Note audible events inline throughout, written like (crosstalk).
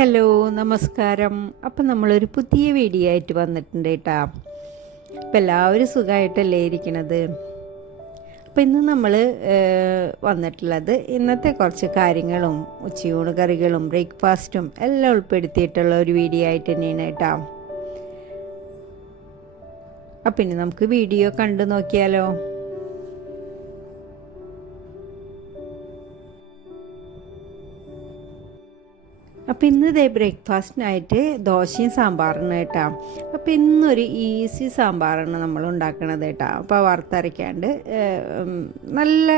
Hello നമസ്കാരം. അപ്പം നമ്മളൊരു പുതിയ വീഡിയോ ആയിട്ട് വന്നിട്ടുണ്ട് കേട്ടാ. അപ്പം എല്ലാവരും സുഖമായിട്ടല്ലേ ഇരിക്കണത്? അപ്പം ഇന്ന് നമ്മൾ വന്നിട്ടുള്ളത് ഇന്നത്തെ കുറച്ച് കാര്യങ്ങളും ഉച്ചയൂണ് കറികളും ബ്രേക്ക്ഫാസ്റ്റും എല്ലാം ഉൾപ്പെടുത്തിയിട്ടുള്ള ഒരു വീഡിയോ ആയിട്ട് തന്നെയാണ് കേട്ടോ. അപ്പം ഇനി നമുക്ക് വീഡിയോ കണ്ടു നോക്കിയാലോ? അപ്പം ഇന്ന് ഇതേ ബ്രേക്ക്ഫാസ്റ്റിനായിട്ട് ദോശയും സാമ്പാറാണ് കേട്ടോ. അപ്പം ഇന്നൊരു ഈസി സാമ്പാറാണ് നമ്മൾ ഉണ്ടാക്കണത് കേട്ടോ. അപ്പോൾ വറുത്തരയ്ക്കാണ്ട് നല്ല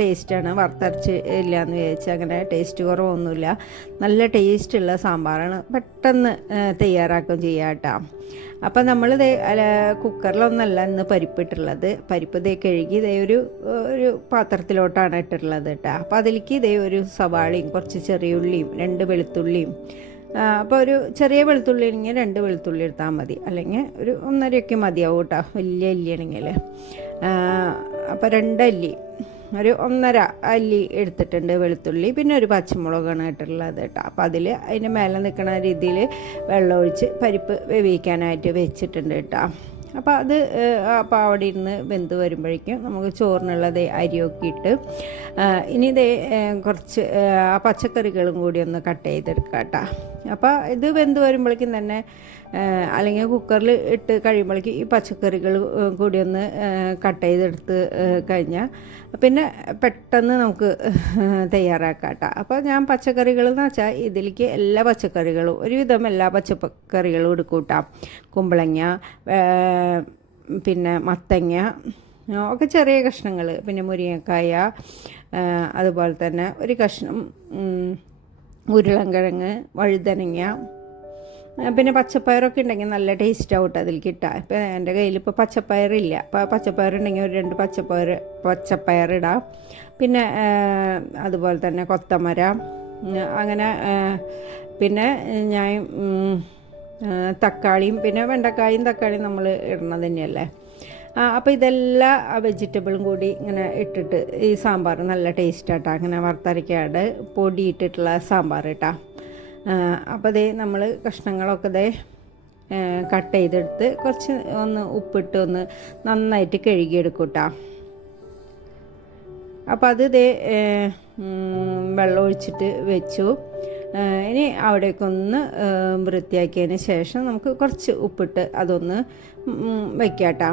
ടേസ്റ്റാണ്. വറുത്തരച്ച് ഇല്ല എന്ന് അങ്ങനെ ടേസ്റ്റ് കുറവൊന്നുമില്ല. നല്ല ടേസ്റ്റുള്ള സാമ്പാറാണ് പെട്ടെന്ന് തയ്യാറാക്കുകയും ചെയ്യാം കേട്ടോ. അപ്പം നമ്മൾ ദേ കുക്കറിലൊന്നല്ല ഇന്ന് പരിപ്പിട്ടുള്ളത് പരിപ്പ് ദേ കഴുകി ദേ ഒരു ഒരു പാത്രത്തിലോട്ടാണ് ഇട്ടിട്ടുള്ളത് കേട്ടോ. അപ്പോൾ അതിലേക്ക് ദേ ഒരു സവാളയും കുറച്ച് ചെറിയ ഉള്ളിയും രണ്ട് വെളുത്തുള്ളിയും അപ്പോൾ ഒരു ചെറിയ വെളുത്തുള്ളി ആണെങ്കിൽ രണ്ട് വെളുത്തുള്ളി എടുത്താൽ മതി. അല്ലെങ്കിൽ ഒരു ഒന്നരയൊക്കെ മതിയാവും കേട്ടോ വലിയ അല്ലിയാണെങ്കിൽ അപ്പോൾ രണ്ടല്ലി. ഒരു ഒന്നര അല്ലി എടുത്തിട്ടുണ്ട് വെളുത്തുള്ളി പിന്നെ ഒരു പച്ചമുളകാണ് ഇട്ടിട്ടുള്ളത് കേട്ടോ. അപ്പോൾ അതിൽ അതിന്റെ മേലെ നിൽക്കുന്ന രീതിയിൽ വെള്ളമൊഴിച്ച് പരിപ്പ് വേവിക്കാനായിട്ട് വെച്ചിട്ടുണ്ട് കേട്ടോ. അപ്പോൾ അത് അപ്പോൾ അവിടെ ഇരുന്ന് വെന്ത് വരുമ്പോഴേക്കും നമുക്ക് ചോറിനുള്ളത് അരിയൊക്കെ ഇട്ട് ഇനി ഇത് കുറച്ച് പച്ചക്കറികളും കൂടി ഒന്ന് കട്ട് ചെയ്തെടുക്കാം കേട്ടോ. അപ്പോൾ ഇത് വെന്ത് വരുമ്പോഴേക്കും തന്നെ അല്ലെങ്കിൽ കുക്കറിൽ ഇട്ട് കഴിയുമ്പോഴേക്ക് ഈ പച്ചക്കറികൾ കൂടി ഒന്ന് കട്ട് ചെയ്തെടുത്ത് കഴിഞ്ഞാൽ പിന്നെ പെട്ടെന്ന് നമുക്ക് തയ്യാറാക്കാം കേട്ടോ. അപ്പോൾ ഞാൻ പച്ചക്കറികൾ എന്ന് വെച്ചാൽ ഇതിലേക്ക് എല്ലാ പച്ചക്കറികളും ഒരുവിധം എല്ലാ പച്ചക്കറികളും എടുക്കും കുമ്പളങ്ങ പിന്നെ മത്തങ്ങ ഒക്കെ ചെറിയ കഷ്ണങ്ങൾ പിന്നെ മുരിങ്ങക്കായ അതുപോലെ തന്നെ ഒരു കഷ്ണം ഉരുളൻകിഴങ്ങ് വഴുതനങ്ങ പിന്നെ പച്ചപ്പയറൊക്കെ ഉണ്ടെങ്കിൽ നല്ല ടേസ്റ്റ് ആവും അതിൽ കിട്ടുക ഇപ്പം എന്റെ കയ്യിൽ ഇപ്പോൾ പച്ചപ്പയറില്ല അപ്പോൾ പച്ചപ്പയറുണ്ടെങ്കിൽ ഒരു രണ്ട് പച്ചപ്പയർ പച്ചപ്പയറിടാം പിന്നെ അതുപോലെ തന്നെ കൊത്തമര അങ്ങനെ പിന്നെ ഞാൻ തക്കാളിയും പിന്നെ വെണ്ടക്കായും തക്കാളിയും നമ്മൾ ഇടണം തന്നെയല്ലേ. അപ്പോൾ ഇതെല്ലാ വെജിറ്റബിളും കൂടി ഇങ്ങനെ ഇട്ടിട്ട് ഈ സാമ്പാർ നല്ല ടേസ്റ്റ് ആട്ടോ. അങ്ങനെ വറുത്തരയ്ക്കാട് പൊടി ഇട്ടിട്ടുള്ള സാമ്പാർ കേട്ടോ അപ്പോൾ ദേ നമ്മൾ കഷ്ണങ്ങളൊക്കെ ദേ കട്ട് ചെയ്തെടുത്ത് കുറച്ച് ഒന്ന് ഉപ്പിട്ട് ഒന്ന് നന്നായിട്ട് കഴുകിയെടുക്കും കേട്ടോ അപ്പോൾ അത് ദേ വെള്ളം ഒഴിച്ചിട്ട് വെച്ചു. ഇനി അവിടേക്കൊന്ന് വൃത്തിയാക്കിയതിന് ശേഷം നമുക്ക് കുറച്ച് ഉപ്പിട്ട് അതൊന്ന് ഉം, വെക്കാം കേട്ടോ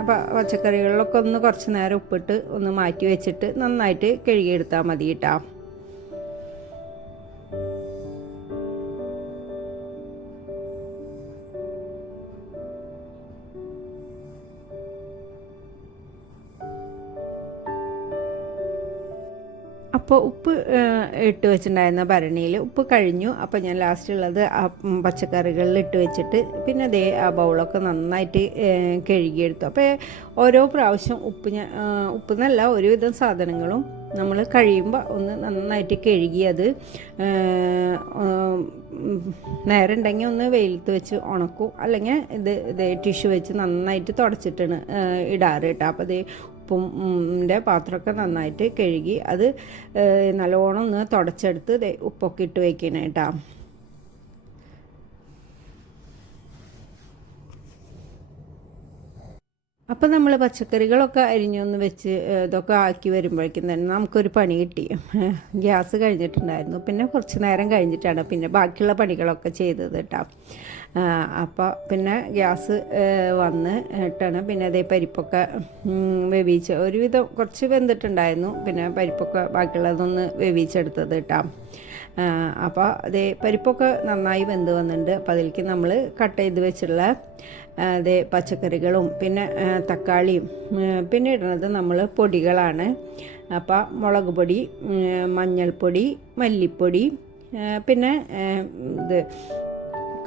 അപ്പോൾ പച്ചക്കറികളിലൊക്കെ ഒന്ന് കുറച്ച് നേരം ഉപ്പിട്ട് ഒന്ന് മാറ്റി വെച്ചിട്ട് നന്നായിട്ട് കഴുകിയെടുത്താൽ മതി കേട്ടോ അപ്പോൾ ഉപ്പ് ഇട്ട് വെച്ചിട്ടുണ്ടായിരുന്ന ഭരണിയിൽ. ഉപ്പ് കഴിഞ്ഞു. അപ്പോൾ ഞാൻ ലാസ്റ്റ് ഉള്ളത് ആ പച്ചക്കറികളിൽ ഇട്ട് വെച്ചിട്ട് പിന്നെ അതേ ആ ബൗളൊക്കെ നന്നായിട്ട് കഴുകിയെടുത്തു. അപ്പോൾ ഓരോ പ്രാവശ്യം ഉപ്പ് ഞാൻ ഉപ്പ് എന്നല്ല ഒരുവിധം സാധനങ്ങളും നമ്മൾ കഴിയുമ്പോൾ ഒന്ന് നന്നായിട്ട് കഴുകി അത് നേരം ഉണ്ടെങ്കിൽ ഒന്ന് വെയിലത്ത് വെച്ച് ഉണക്കും. അല്ലെങ്കിൽ ഇത് ഇത് ടിഷ്യൂ വെച്ച് നന്നായിട്ട് തുടച്ചിട്ടാണ് ഇടാറ് കേട്ടോ. അപ്പോൾ ഇത് ഉപ്പും ന്റെ പാത്രമൊക്കെ നന്നായിട്ട് കഴുകി അത് നല്ലോണം ഒന്ന് തുടച്ചെടുത്ത് ഉപ്പൊക്കെ ഇട്ട് കേട്ടോ അപ്പം നമ്മൾ പച്ചക്കറികളൊക്കെ അരിഞ്ഞൊന്ന് വെച്ച് ഇതൊക്കെ ആക്കി വരുമ്പോഴേക്കും തന്നെ നമുക്കൊരു പണി കിട്ടി. (laughs) ഗ്യാസ് കഴിഞ്ഞിട്ടുണ്ടായിരുന്നു. പിന്നെ കുറച്ച് നേരം കഴിഞ്ഞിട്ടാണ് പിന്നെ ബാക്കിയുള്ള പണികളൊക്കെ ചെയ്തത് കേട്ടോ. അപ്പോൾ പിന്നെ ഗ്യാസ് വന്ന് ഇട്ടാണ് പിന്നെ അതേ പരിപ്പൊക്കെ വേവിച്ച് ഒരുവിധം കുറച്ച് വെന്തിട്ടുണ്ടായിരുന്നു. പിന്നെ പരിപ്പൊക്കെ ബാക്കിയുള്ളതൊന്ന് വേവിച്ചെടുത്തത് കേട്ടോ. അപ്പോൾ അതേ പരിപ്പൊക്കെ നന്നായി വെന്ത് വന്നിട്ടുണ്ട്. അപ്പോൾ അതിലേക്ക് നമ്മൾ കട്ട് ചെയ്ത് വെച്ചിട്ടുള്ള അതേ പച്ചക്കറികളും പിന്നെ തക്കാളിയും പിന്നെ ഇടുന്നത് നമ്മൾ പൊടികളാണ്. അപ്പോൾ മുളക് പൊടി മഞ്ഞൾപ്പൊടി മല്ലിപ്പൊടി പിന്നെ ഇത്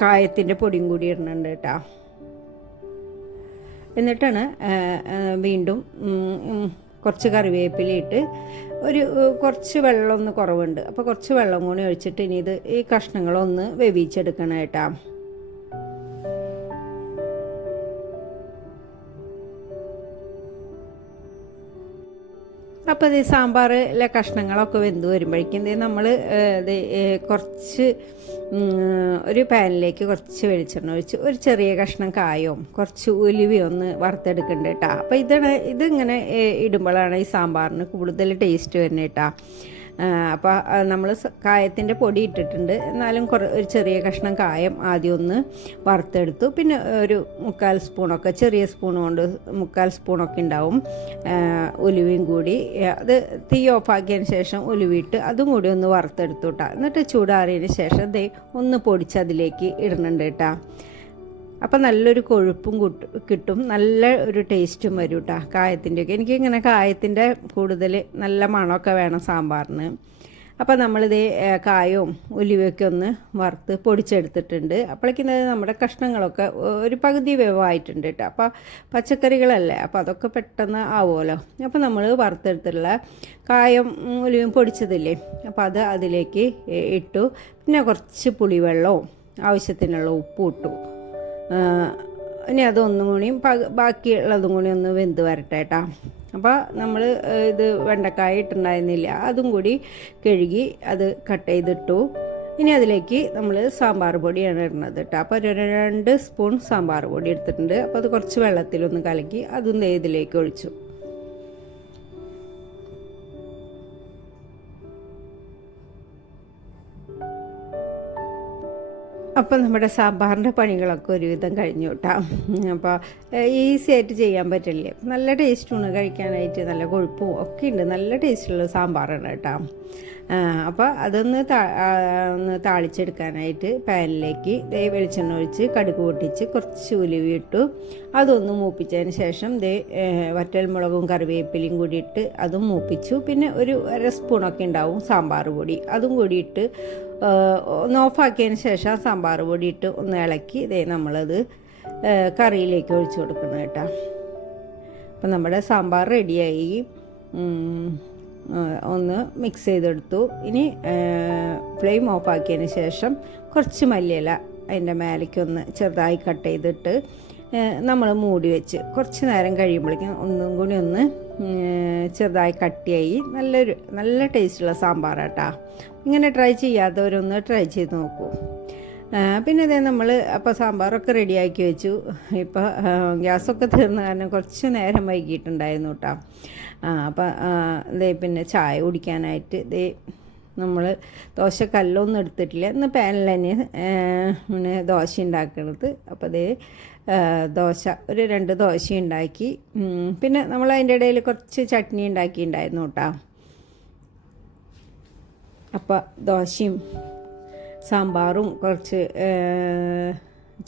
കായത്തിന്റെ പൊടിയും കൂടി ഇടുന്നുണ്ട് കേട്ടോ. എന്നിട്ടാണ് വീണ്ടും കുറച്ച് കറിവേപ്പിലയിട്ട് ഒരു കുറച്ച് വെള്ളം ഒന്ന് കുറവുണ്ട്. അപ്പോൾ കുറച്ച് വെള്ളം കൂടി ഒഴിച്ചിട്ട് ഇനി ഇത് ഈ കഷ്ണങ്ങളൊന്ന് വേവിച്ചെടുക്കണം കേട്ടോ അപ്പോൾ ഈ സാമ്പാറിലെ കഷ്ണങ്ങളൊക്കെ വെന്ത് വരുമ്പോഴേക്കും ദേ നമ്മൾ ഇത് കുറച്ച് ഒരു പാനിലേക്ക് കുറച്ച് വെളിച്ചെണ്ണ ഒഴിച്ച് ഒരു ചെറിയ കഷ്ണം കായവും കുറച്ച് ഉലുവയും ഒന്ന് വറുത്തെടുക്കുന്നുണ്ട് കേട്ടോ അപ്പോൾ ഇതാണ് ഇതിങ്ങനെ ഇടുമ്പോഴാണ് ഈ സാമ്പാറിന് കൂടുതൽ ടേസ്റ്റ് വരുന്നത് കേട്ടോ അപ്പോൾ നമ്മൾ കായത്തിന്റെ പൊടി ഇട്ടിട്ടുണ്ട്. എന്നാലും കുറ ഒരു ചെറിയ കഷ്ണം കായം ആദ്യം ഒന്ന് വറുത്തെടുത്തു. പിന്നെ ഒരു മുക്കാൽ സ്പൂണൊക്കെ ചെറിയ സ്പൂൺ കൊണ്ട് മുക്കാൽ സ്പൂണൊക്കെ ഉണ്ടാവും. ഉലുവയും കൂടി. അത് തീ ഓഫാക്കിയതിന് ശേഷം ഉലുവിട്ട് അതും കൂടി ഒന്ന് വറുത്തെടുത്തു കേട്ടോ എന്നിട്ട് ചൂടാറിയതിന് ശേഷം ദേ ഒന്ന് പൊടിച്ച് അതിലേക്ക് ഇടുന്നുണ്ട് കേട്ടോ അപ്പം നല്ലൊരു കൊഴുപ്പും കുട്ട് നല്ല ഒരു ടേസ്റ്റും വരും കേട്ടോ കായത്തിന്റെയൊക്കെ എനിക്കിങ്ങനെ കായത്തിന്റെ കൂടുതൽ നല്ല മണമൊക്കെ വേണം സാമ്പാറിന്. അപ്പോൾ നമ്മളിത് കായവും ഉലുവയൊക്കെ ഒന്ന് വറുത്ത് പൊടിച്ചെടുത്തിട്ടുണ്ട്. അപ്പോഴേക്കും ഇത് നമ്മുടെ കഷ്ണങ്ങളൊക്കെ ഒരു പകുതി വേവായിട്ടുണ്ട് കേട്ടോ. അപ്പോൾ പച്ചക്കറികളല്ലേ അപ്പോൾ അതൊക്കെ പെട്ടെന്ന് ആവുമല്ലോ. അപ്പോൾ നമ്മൾ വറുത്തെടുത്തിട്ടുള്ള കായം ഉലുവയും പൊടിച്ചതില്ലേ അപ്പോൾ അത് അതിലേക്ക് ഇട്ടു. പിന്നെ കുറച്ച് പുളിവെള്ളവും ആവശ്യത്തിനുള്ള ഉപ്പും ഇട്ടു. ഇനി അതൊന്നും കൂടിയും ബാക്കിയുള്ളതും കൂടി ഒന്ന് വെന്ത് വരട്ടെ കേട്ടോ അപ്പോൾ നമ്മൾ ഇത് വെണ്ടക്കായ ഇട്ടുണ്ടായിരുന്നില്ല അതും കൂടി കഴുകി അത് കട്ട് ചെയ്തിട്ടു. ഇനി അതിലേക്ക് നമ്മൾ സാമ്പാർ പൊടിയാണ് ഇടുന്നത് കേട്ടോ അപ്പോൾ ഒരു രണ്ട് സ്പൂൺ സാമ്പാർ പൊടി എടുത്തിട്ടുണ്ട്. അപ്പോൾ അത് കുറച്ച് വെള്ളത്തിലൊന്ന് കലക്കി അതും ഇതിലേക്ക് ഒഴിച്ചു. അപ്പം നമ്മുടെ സാമ്പാറിന്റെ പണികളൊക്കെ ഒരുവിധം കഴിഞ്ഞു കേട്ടോ. അപ്പോൾ ഈസി ആയിട്ട് ചെയ്യാൻ പറ്റില്ലേ? നല്ല ടേസ്റ്റുമാണ് കഴിക്കാനായിട്ട്. നല്ല കൊഴുപ്പും ഒക്കെ ഉണ്ട്. നല്ല ടേസ്റ്റുള്ള സാമ്പാറാണ് കേട്ടോ. അപ്പോൾ അതൊന്ന് ഒന്ന് താളിച്ചെടുക്കാനായിട്ട് പാനിലേക്ക് ദേ വെളിച്ചെണ്ണ ഒഴിച്ച് കടുക് പൊട്ടിച്ച് കുറച്ച് ഉലുവി ഇട്ടു. അതൊന്ന് മൂപ്പിച്ചതിന് ശേഷം ദേ വറ്റൽ വറ്റൽമുളകും കറിവേപ്പിലയും കൂടി ഇട്ട് അതും മൂപ്പിച്ചു. പിന്നെ ഒരു അര സ്പൂണൊക്കെ ഉണ്ടാവും സാമ്പാർ പൊടി. അതും കൂടി ഇട്ട് ഒന്ന് ഓഫാക്കിയതിന് ശേഷം സാമ്പാർ പൊടി ഇട്ട് ഒന്ന് ഇളക്കി ദേ നമ്മളത് കറിയിലേക്ക് ഒഴിച്ചു കൊടുക്കണം കേട്ടോ. അപ്പം നമ്മുടെ സാമ്പാർ റെഡിയായി ഒന്ന് മിക്സ് ചെയ്തെടുത്തു. ഇനി ഫ്ലെയിം ഓഫാക്കിയതിന് ശേഷം കുറച്ച് മല്ലിയില അതിന്റെ മേലേക്കൊന്ന് ചെറുതായി കട്ട് ചെയ്തിട്ട് നമ്മൾ മൂടി വെച്ച് കുറച്ച് നേരം കഴിയുമ്പോഴേക്കും ഒന്നും കൂടി ഒന്ന് ചെറുതായി കട്ടിയായി നല്ലൊരു നല്ല ടേസ്റ്റുള്ള സാമ്പാറാട്ടാ. ഇങ്ങനെ ട്രൈ ചെയ്യാത്തവരൊന്ന് ട്രൈ ചെയ്ത് നോക്കൂ. പിന്നെ അതേ നമ്മൾ അപ്പോൾ സാമ്പാറൊക്കെ റെഡിയാക്കി വെച്ചു. ഇപ്പോൾ ഗ്യാസൊക്കെ തീർന്ന കാരണം കുറച്ച് നേരം വൈകിട്ടുണ്ടായിരുന്നു കേട്ടോ അപ്പം ഇതേ പിന്നെ ചായ കുടിക്കാനായിട്ട് ഇതേ നമ്മൾ ദോശ കല്ലൊന്നും എടുത്തിട്ടില്ല. ഇന്ന് പാനിൽ തന്നെ പിന്നെ ദോശ ഉണ്ടാക്കണത്. അപ്പോൾ അതേ ദോശ ഒരു രണ്ട് ദോശ ഉണ്ടാക്കി. പിന്നെ നമ്മൾ അതിന്റെ ഇടയിൽ കുറച്ച് ചട്നി ഉണ്ടാക്കിയിട്ടുണ്ടായിരുന്നു കേട്ടോ അപ്പോൾ ദോശയും സാമ്പാറും കുറച്ച്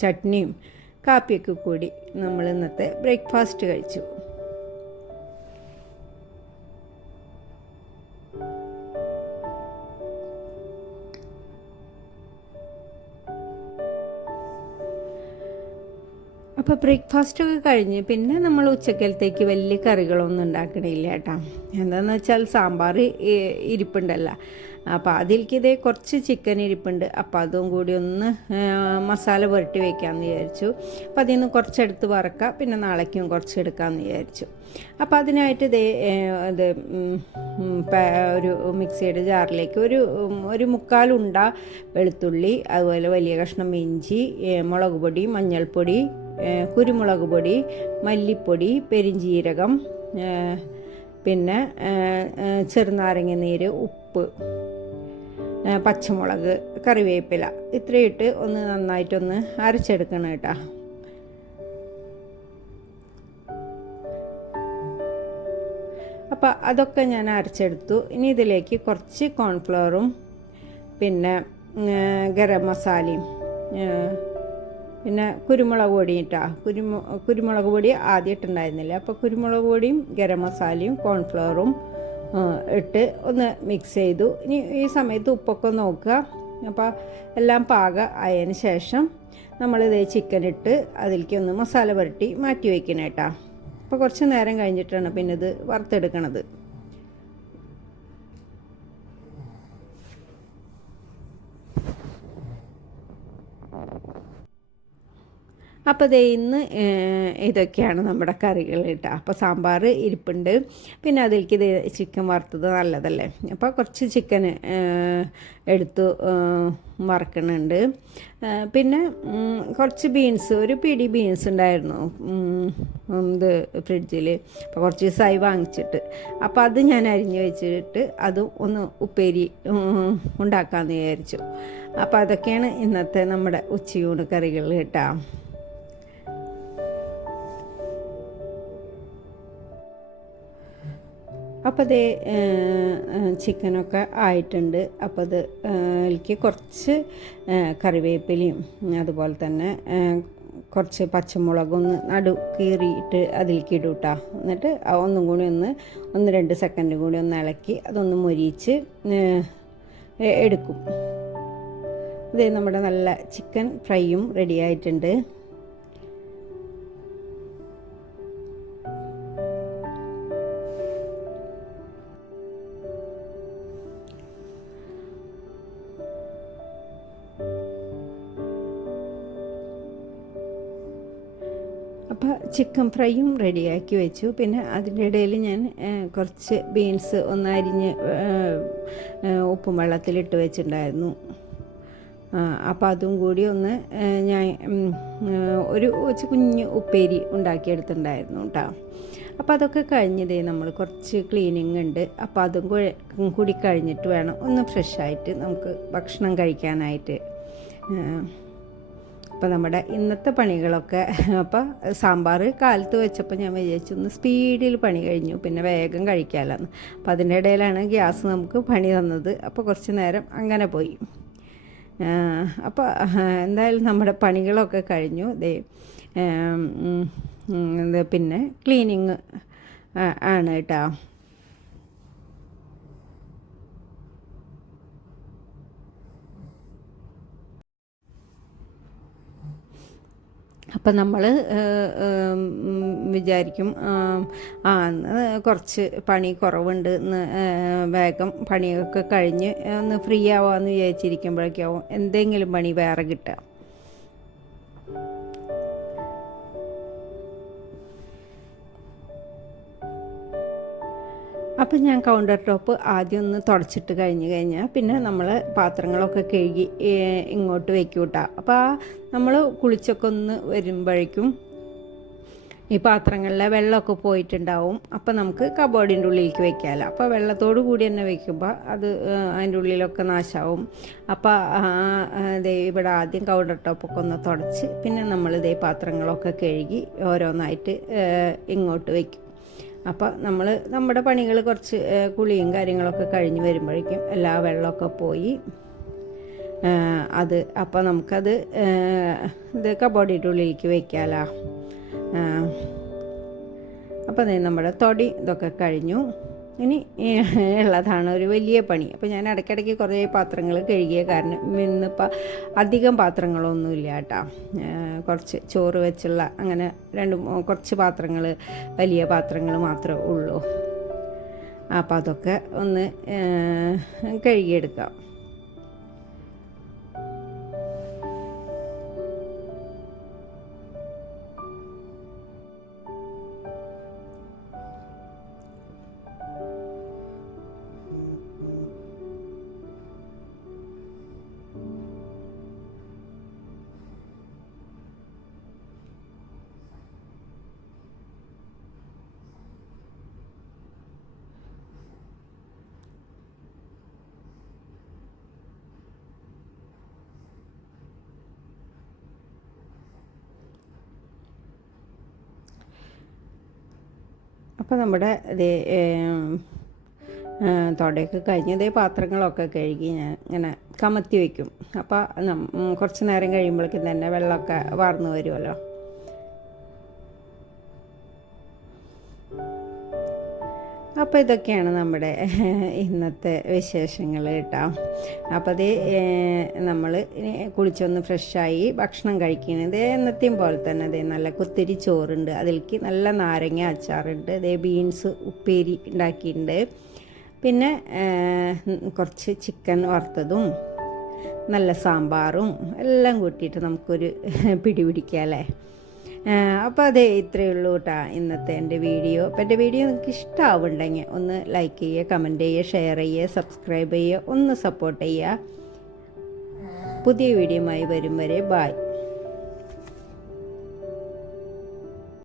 ചട്നിയും കാപ്പിയൊക്കെ കൂടി നമ്മൾ ഇന്നത്തെ ബ്രേക്ക്ഫാസ്റ്റ് കഴിച്ചു. അപ്പോൾ ബ്രേക്ക്ഫാസ്റ്റൊക്കെ കഴിഞ്ഞ് പിന്നെ നമ്മൾ ഉച്ചക്കലത്തേക്ക് വലിയ കറികളൊന്നും ഉണ്ടാക്കണില്ല കേട്ടോ. എന്താണെന്ന് വെച്ചാൽ സാമ്പാർ ഇരിപ്പുണ്ടല്ലോ. അപ്പോൾ അതിലേക്ക് ഇതേ കുറച്ച് ചിക്കൻ ഇരിപ്പുണ്ട്. അപ്പോൾ അതും കൂടി ഒന്ന് മസാല പുരട്ടി വയ്ക്കാമെന്ന് വിചാരിച്ചു. അപ്പോൾ അതിൽ നിന്ന് കുറച്ചെടുത്ത് വറക്കാം. പിന്നെ നാളേക്കും കുറച്ച് എടുക്കാമെന്ന് വിചാരിച്ചു. അപ്പോൾ അതിനായിട്ട് ഇതേ ഇത് ഒരു മിക്സിയുടെ ജാറിലേക്ക് ഒരു ഒരു മുക്കാലുണ്ട വെളുത്തുള്ളി അതുപോലെ വലിയ കഷ്ണം ഇഞ്ചി മുളക് പൊടി മഞ്ഞൾപ്പൊടി കുരുമുളക് പൊടി മല്ലിപ്പൊടി പെരിഞ്ജീരകം ഏ, പിന്നെ ചെറുനാരങ്ങ നീര് ഉപ്പ് പച്ചമുളക് കറിവേപ്പില. ഇത്രയിട്ട് ഒന്ന് നന്നായിട്ടൊന്ന് അരച്ചെടുക്കണം കേട്ടോ. അപ്പോൾ അതൊക്കെ ഞാൻ അരച്ചെടുത്തു. ഇനി ഇതിലേക്ക് കുറച്ച് കോൺഫ്ലവറും പിന്നെ ഗരം മസാലയും പിന്നെ കുരുമുളക് പൊടി ഇട്ടാ. കുരുമു കുരുമുളക് പൊടി ആദ്യം ഇട്ടുണ്ടായിരുന്നില്ല അപ്പോൾ കുരുമുളക് പൊടിയും ഗരം മസാലയും കോൺഫ്ലവറും ഇട്ട് ഒന്ന് മിക്സ് ചെയ്തു. ഇനി ഈ സമയത്ത് ഉപ്പൊക്കെ നോക്കുക. അപ്പോൾ എല്ലാം പാക ആയതിന് ശേഷം നമ്മളിത് ചിക്കൻ ഇട്ട് അതിലേക്ക് ഒന്ന് മസാല പുരട്ടി മാറ്റി വയ്ക്കണം കേട്ടോ അപ്പോൾ കുറച്ച് നേരം കഴിഞ്ഞിട്ടാണ് പിന്നെ ഇത് വറുത്തെടുക്കണത്. അപ്പോൾ ദേ ഇന്ന് ഇതൊക്കെയാണ് നമ്മുടെ കറികൾ കേട്ടോ. അപ്പോൾ സാമ്പാർ ഇരിപ്പുണ്ട്. പിന്നെ അതിലേക്ക് ചിക്കൻ വറുത്തത് നല്ലതല്ലേ? അപ്പോൾ കുറച്ച് ചിക്കൻ എടുത്തു വറക്കണുണ്ട്. പിന്നെ കുറച്ച് ബീൻസ് ഒരു പിടി ബീൻസ് ഉണ്ടായിരുന്നു ഇത് ഫ്രിഡ്ജിൽ അപ്പോൾ കുറച്ച് ദിവസമായി വാങ്ങിച്ചിട്ട്. അപ്പോൾ അത് ഞാൻ അരിഞ്ഞു വെച്ചിട്ട് അത് ഒന്ന് ഉപ്പേരി ഉണ്ടാക്കാമെന്ന് വിചാരിച്ചു. അപ്പോൾ അതൊക്കെയാണ് ഇന്നത്തെ നമ്മുടെ ഉച്ചയൂണ് കറികൾ കേട്ടോ. അപ്പോൾ അതേ ചിക്കനൊക്കെ ആയിട്ടുണ്ട്. അപ്പോൾ അത് അതിലേക്ക് കുറച്ച് കറിവേപ്പിലയും അതുപോലെ തന്നെ കുറച്ച് പച്ചമുളകൊന്ന് നടു കീറിയിട്ട് അതിലേക്ക് ഇടും കേട്ടോ എന്നിട്ട് ഒന്നും കൂടി ഒന്ന് ഒന്ന് രണ്ട് സെക്കൻഡ് കൂടി ഒന്ന് ഇളക്കി അതൊന്ന് മൊരിയിച്ച് എടുക്കും. ഇതേ നമ്മുടെ നല്ല ചിക്കൻ ഫ്രൈയും റെഡി ആയിട്ടുണ്ട്. ചിക്കൻ ഫ്രൈയും റെഡിയാക്കി വെച്ചു. പിന്നെ അതിന്റെ ഇടയിൽ ഞാൻ കുറച്ച് ബീൻസ് ഒന്ന് അരിഞ്ഞ് ഉപ്പും വെള്ളത്തിലിട്ട് വെച്ചിട്ടുണ്ടായിരുന്നു. അപ്പോൾ അതും കൂടി ഒന്ന് ഞാൻ ഒരു കുഞ്ഞ് ഉപ്പേരി ഉണ്ടാക്കിയെടുത്തിട്ടുണ്ടായിരുന്നു കേട്ടോ. അപ്പോൾ അതൊക്കെ കഴിഞ്ഞതേ നമ്മൾ കുറച്ച് ക്ലീനിങ് ഉണ്ട്. അപ്പോൾ അതും കൂടി- കഴിഞ്ഞിട്ട് വേണം ഒന്ന് ഫ്രഷായിട്ട് നമുക്ക് ഭക്ഷണം കഴിക്കാനായിട്ട്. അപ്പോൾ നമ്മുടെ ഇന്നത്തെ പണികളൊക്കെ (laughs) അപ്പോൾ സാമ്പാർ കാലത്ത് വെച്ചപ്പോൾ ഞാൻ വിചാരിച്ചു ഒന്ന് സ്പീഡിൽ പണി കഴിഞ്ഞു പിന്നെ വേഗം കഴിക്കാമല്ലോ അപ്പം അതിന്റെ ഇടയിലാണ് ഗ്യാസ് നമുക്ക് പണി തന്നത്. അപ്പോൾ കുറച്ച് നേരം അങ്ങനെ പോയി. അപ്പോൾ (laughs) എന്തായാലും നമ്മുടെ പണികളൊക്കെ കഴിഞ്ഞു. ദേ പിന്നെ ക്ലീനിങ് ആണ് കേട്ടോ. അപ്പം നമ്മൾ വിചാരിക്കും ആം, കുറച്ച് പണി കുറവുണ്ട് വേഗം പണിയൊക്കെ കഴിഞ്ഞ് ഒന്ന് ഫ്രീ ആവാമെന്ന് വിചാരിച്ചിരിക്കുമ്പോഴേക്കാവും എന്തെങ്കിലും പണി വേറെ കിട്ടുക. അപ്പം ഞാൻ കൗണ്ടർ ടോപ്പ് ആദ്യം ഒന്ന് തുടച്ചിട്ട് കഴിഞ്ഞ് കഴിഞ്ഞാൽ പിന്നെ നമ്മൾ പാത്രങ്ങളൊക്കെ കഴുകി ഇങ്ങോട്ട് വെക്കും കേട്ടോ അപ്പോൾ നമ്മൾ കുളിച്ചൊക്കെ ഒന്ന് വരുമ്പോഴേക്കും ഈ പാത്രങ്ങളിലെ വെള്ളമൊക്കെ പോയിട്ടുണ്ടാവും. അപ്പോൾ നമുക്ക് കബോർഡിന്റെ ഉള്ളിലേക്ക് വെക്കാമല്ലോ അപ്പോൾ വെള്ളത്തോട് കൂടി തന്നെ വെക്കുമ്പോൾ അത് അതിന്റെ ഉള്ളിലൊക്കെ നാശമാവും അപ്പോൾ ഇതേ ഇവിടെ ആദ്യം കൗണ്ടർ ടോപ്പൊക്കെ ഒന്ന് തുടച്ച് പിന്നെ നമ്മൾ ഇതേ പാത്രങ്ങളൊക്കെ കഴുകി ഓരോന്നായിട്ട് ഇങ്ങോട്ട് വയ്ക്കും അപ്പോൾ നമ്മൾ നമ്മുടെ പണികൾ കുറച്ച് കുളിയും കാര്യങ്ങളൊക്കെ കഴിഞ്ഞ് വരുമ്പോഴേക്കും എല്ലാ വെള്ളമൊക്കെ പോയി. അത് അപ്പോൾ നമുക്കത് ഇത് കബോർഡിന്റെ ഉള്ളിലേക്ക് വയ്ക്കാമല്ലോ അപ്പോൾ നമ്മുടെ തൊടി ഇതൊക്കെ കഴിഞ്ഞു. ഇനി ഉള്ളതാണ് ഒരു വലിയ പണി. അപ്പോൾ ഞാൻ ഇടയ്ക്കിടയ്ക്ക് കുറേ പാത്രങ്ങൾ കഴുകിയ കാരണം ഇന്നിപ്പോൾ അധികം പാത്രങ്ങളൊന്നുമില്ല കേട്ടോ. കുറച്ച് ചോറ് വെച്ചുള്ള അങ്ങനെ രണ്ട് കുറച്ച് പാത്രങ്ങൾ വലിയ പാത്രങ്ങൾ മാത്രമേ ഉള്ളൂ. അപ്പോൾ അതൊക്കെ ഒന്ന് കഴുകിയെടുക്കാം. അപ്പോൾ നമ്മുടെ തുടയൊക്കെ കഴിഞ്ഞ് ഇതേ പാത്രങ്ങളൊക്കെ കഴുകി ഞാൻ ഇങ്ങനെ കമത്തി വയ്ക്കും അപ്പോൾ കുറച്ച് നേരം കഴിയുമ്പോഴേക്കും തന്നെ വെള്ളമൊക്കെ വാർന്നു വരുമല്ലോ. അപ്പോൾ ഇതൊക്കെയാണ് നമ്മുടെ (laughs) ഇന്നത്തെ വിശേഷങ്ങൾ കേട്ടോ. അപ്പോൾ അത് നമ്മൾ കുളിച്ചൊന്ന് ഫ്രഷായി ഭക്ഷണം കഴിക്കുന്നത് എന്നത്തെയും പോലെ തന്നെ അതേ നല്ല കുത്തിരി ചോറുണ്ട്. അതിലേക്ക് നല്ല നാരങ്ങ അച്ചാറുണ്ട്. അതേ ബീൻസ് ഉപ്പേരി ഉണ്ടാക്കിയിട്ടുണ്ട്. പിന്നെ കുറച്ച് ചിക്കൻ വറുത്തതും നല്ല സാമ്പാറും എല്ലാം കൂട്ടിയിട്ട് നമുക്കൊരു (laughs) പിടി പിടിക്കാം അല്ലേ? അപ്പോൾ അതേ ഇത്രയേ ഉള്ളൂ കേട്ടോ ഇന്നത്തെ എന്റെ വീഡിയോ. അപ്പോൾ എന്റെ വീഡിയോ നിങ്ങൾക്ക് ഇഷ്ടമാവുണ്ടെങ്കിൽ ഒന്ന് ലൈക്ക് ചെയ്യുക കമന്റ് ചെയ്യുക ഷെയർ ചെയ്യുക സബ്സ്ക്രൈബ് ചെയ്യുക ഒന്ന് സപ്പോർട്ട് ചെയ്യുക. പുതിയ വീഡിയോയുമായി വരും വരെ ബായ്